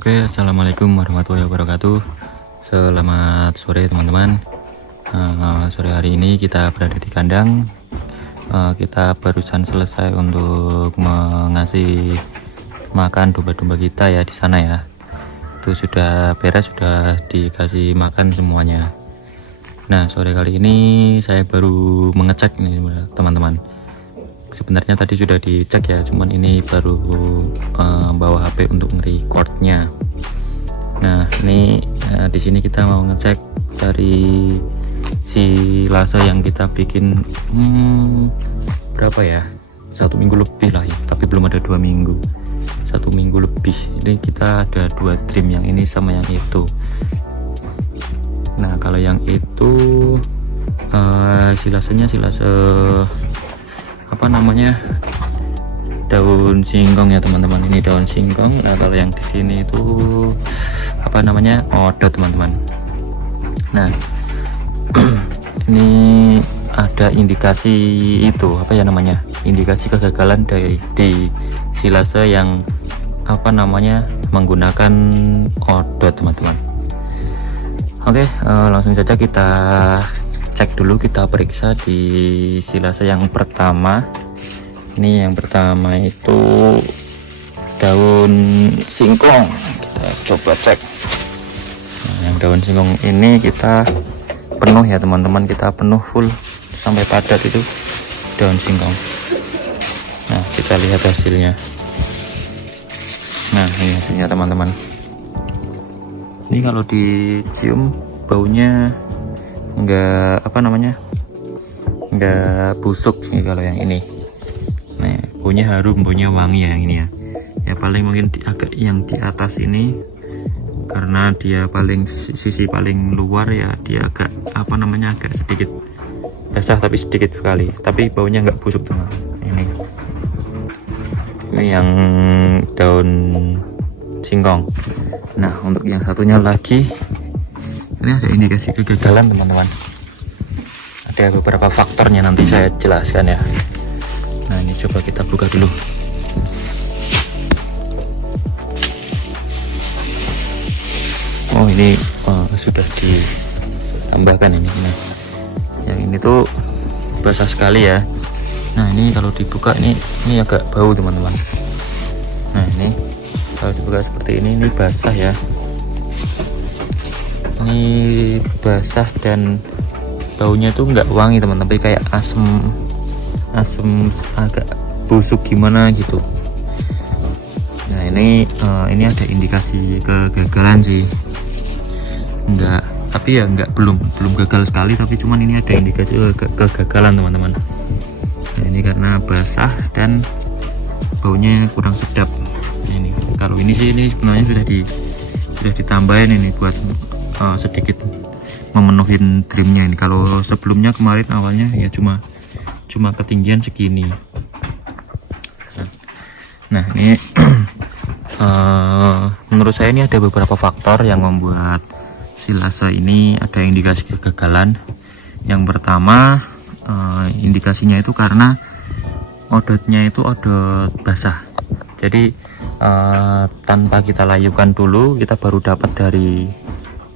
Oke, assalamualaikum warahmatullahi wabarakatuh. Selamat sore teman-teman. Sore hari ini kita berada di kandang. Kita barusan selesai untuk mengasih makan domba-domba kita ya di sana ya. Itu sudah beres, sudah dikasih makan semuanya. Nah, sore kali ini saya baru mengecek nih teman-teman. Sebenarnya tadi sudah dicek ya, cuman ini baru bawa HP untuk nge-recordnya. Nah, ini di sini kita mau ngecek dari silase yang kita bikin berapa ya, 1 minggu lebih lah ya, tapi belum ada 2 minggu, 1 minggu lebih. Ini kita ada 2 trim, yang ini sama yang itu. Nah, kalau yang itu silasenya silase apa namanya, daun singkong ya teman-teman. Ini daun singkong. Nah, kalau yang di sini itu apa namanya, odot teman-teman. Nah ini ada indikasi itu apa ya namanya, indikasi kegagalan dari di silase yang apa namanya menggunakan odot teman-teman. Oke, langsung saja kita cek dulu, kita periksa di silase yang pertama. Ini yang pertama itu daun singkong, kita coba cek. Nah, yang daun singkong ini kita penuh ya teman-teman, kita penuh full sampai padat itu daun singkong. Nah, kita lihat hasilnya. Nah, ini hasilnya teman-teman. Ini kalau dicium baunya enggak apa namanya, enggak busuk sih kalau yang ini. Nah, baunya harum, baunya wangi ya yang ini ya. Ya paling mungkin agak yang di atas ini, karena dia paling sisi paling luar ya, dia agak apa namanya, agak sedikit basah tapi sedikit sekali, tapi baunya enggak busuk teman. Ini yang daun singkong. Nah, untuk yang satunya lagi, ini ada indikasi kegagalan teman-teman. Ada beberapa faktornya, nanti saya jelaskan ya. Nah, ini coba kita buka dulu. Oh, ini sudah ditambahkan ini. Nah, yang ini tuh basah sekali ya. Nah, ini kalau dibuka ini agak bau teman-teman. Nah, ini kalau dibuka seperti ini basah ya. Ini basah dan baunya tuh nggak wangi teman, tapi kayak asem agak busuk gimana gitu. Nah, ini ada indikasi kegagalan sih. Enggak, tapi ya belum gagal sekali, tapi cuman ini ada indikasi kegagalan teman-teman. Nah, ini karena basah dan baunya kurang sedap. Nah, ini kalau ini sih, ini sebenarnya sudah ditambahin ini buat sedikit memenuhi trimnya ini. Kalau sebelumnya kemarin awalnya ya cuma ketinggian segini. Nah, ini menurut saya ini ada beberapa faktor yang membuat silase ini ada indikasi kegagalan. Yang pertama, indikasinya itu karena odotnya itu odot basah. Jadi tanpa kita layukan dulu, kita baru dapat dari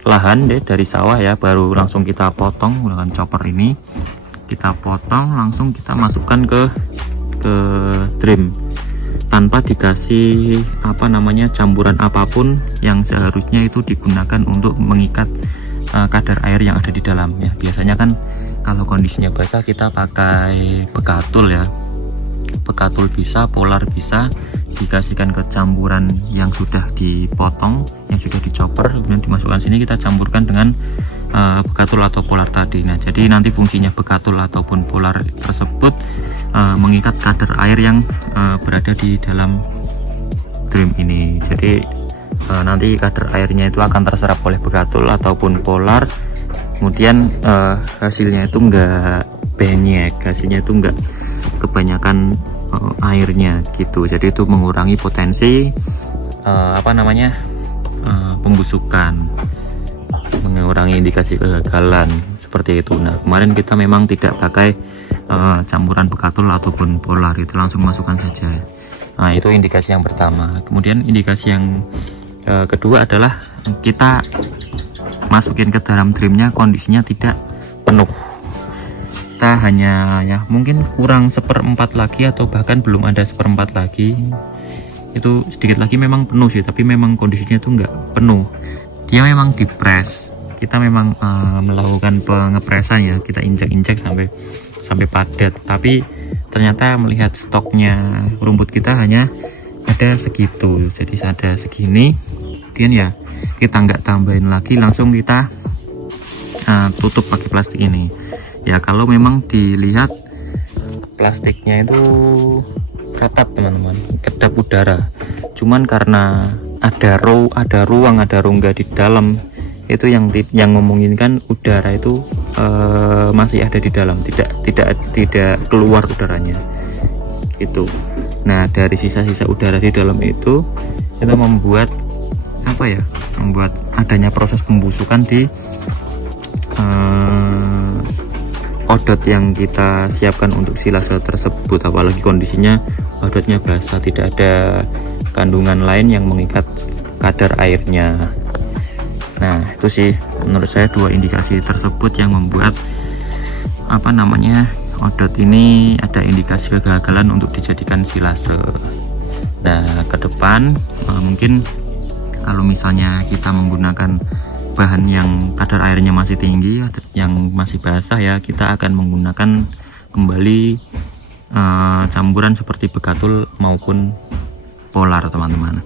lahan deh, dari sawah ya, baru langsung kita potong menggunakan chopper ini. Kita potong, langsung kita masukkan ke trim tanpa dikasih apa namanya, campuran apapun yang seharusnya itu digunakan untuk mengikat kadar air yang ada di dalam ya. Biasanya kan kalau kondisinya basah kita pakai bekatul ya, bekatul bisa, polar bisa, dikasihkan ke campuran yang sudah dipotong, yang sudah dicopper, kemudian dimasukkan sini, kita campurkan dengan bekatul atau polar tadi. Nah, jadi nanti fungsinya bekatul ataupun polar tersebut mengikat kadar air yang berada di dalam trim ini. Jadi nanti kadar airnya itu akan terserap oleh bekatul ataupun polar, kemudian hasilnya itu enggak banyak, hasilnya itu enggak kebanyakan airnya gitu. Jadi itu mengurangi potensi apa namanya, pembusukan, mengurangi indikasi kegagalan seperti itu. Nah, kemarin kita memang tidak pakai campuran bekatul ataupun polar, itu langsung masukkan saja. Nah, itu indikasi yang pertama. Kemudian indikasi yang Kedua adalah kita masukin ke dalam drumnya kondisinya tidak penuh, kita hanya ya mungkin kurang 1/4 lagi atau bahkan belum ada 1/4 lagi, itu sedikit lagi memang penuh sih, tapi memang kondisinya itu enggak penuh, dia memang dipres, kita memang melakukan pengepresan ya, kita injak-injak sampai padat, tapi ternyata melihat stoknya rumput kita hanya ada segitu, jadi ada segini, kemudian ya kita nggak tambahin lagi, langsung kita tutup pakai plastik ini ya. Kalau memang dilihat plastiknya itu rapat teman-teman, kedap udara, cuman karena ada ruang, ada rongga di dalam, itu yang memungkinkan udara itu masih ada di dalam, tidak keluar udaranya gitu. Nah, dari sisa-sisa udara di dalam itu kita membuat adanya proses pembusukan di odot yang kita siapkan untuk silase tersebut, apalagi kondisinya odotnya basah, tidak ada kandungan lain yang mengikat kadar airnya. Nah, itu sih menurut saya 2 indikasi tersebut yang membuat odot ini ada indikasi kegagalan untuk dijadikan silase. Nah, ke depan mungkin kalau misalnya kita menggunakan bahan yang kadar airnya masih tinggi, yang masih basah ya, kita akan menggunakan kembali campuran seperti Begatul maupun Polar teman-teman.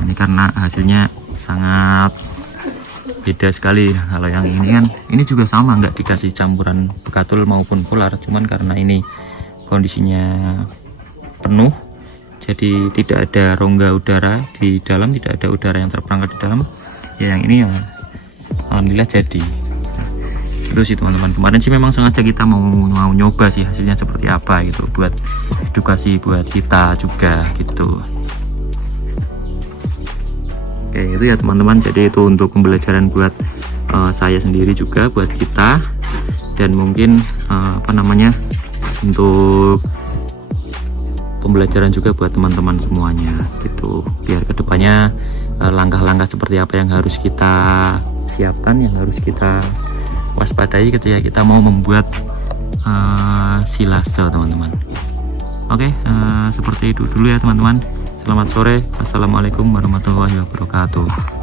Ini karena hasilnya sangat beda sekali. Kalau yang ini kan, ini juga sama, nggak dikasih campuran Begatul maupun Polar, cuman karena ini kondisinya penuh, jadi tidak ada rongga udara di dalam, tidak ada udara yang terperangkap di dalam ya. Yang ini ya alhamdulillah jadi. Terus sih teman-teman, kemarin sih memang sengaja kita mau nyoba sih hasilnya seperti apa gitu, buat edukasi buat kita juga gitu. Oke, itu ya teman-teman, jadi itu untuk pembelajaran buat saya sendiri juga, buat kita, dan mungkin untuk pembelajaran juga buat teman-teman semuanya gitu, biar kedepannya langkah-langkah seperti apa yang harus kita siapkan, yang harus kita waspadai ketika kita mau membuat silase teman-teman. Oke, seperti itu dulu ya teman-teman. Selamat sore, wassalamualaikum warahmatullahi wabarakatuh.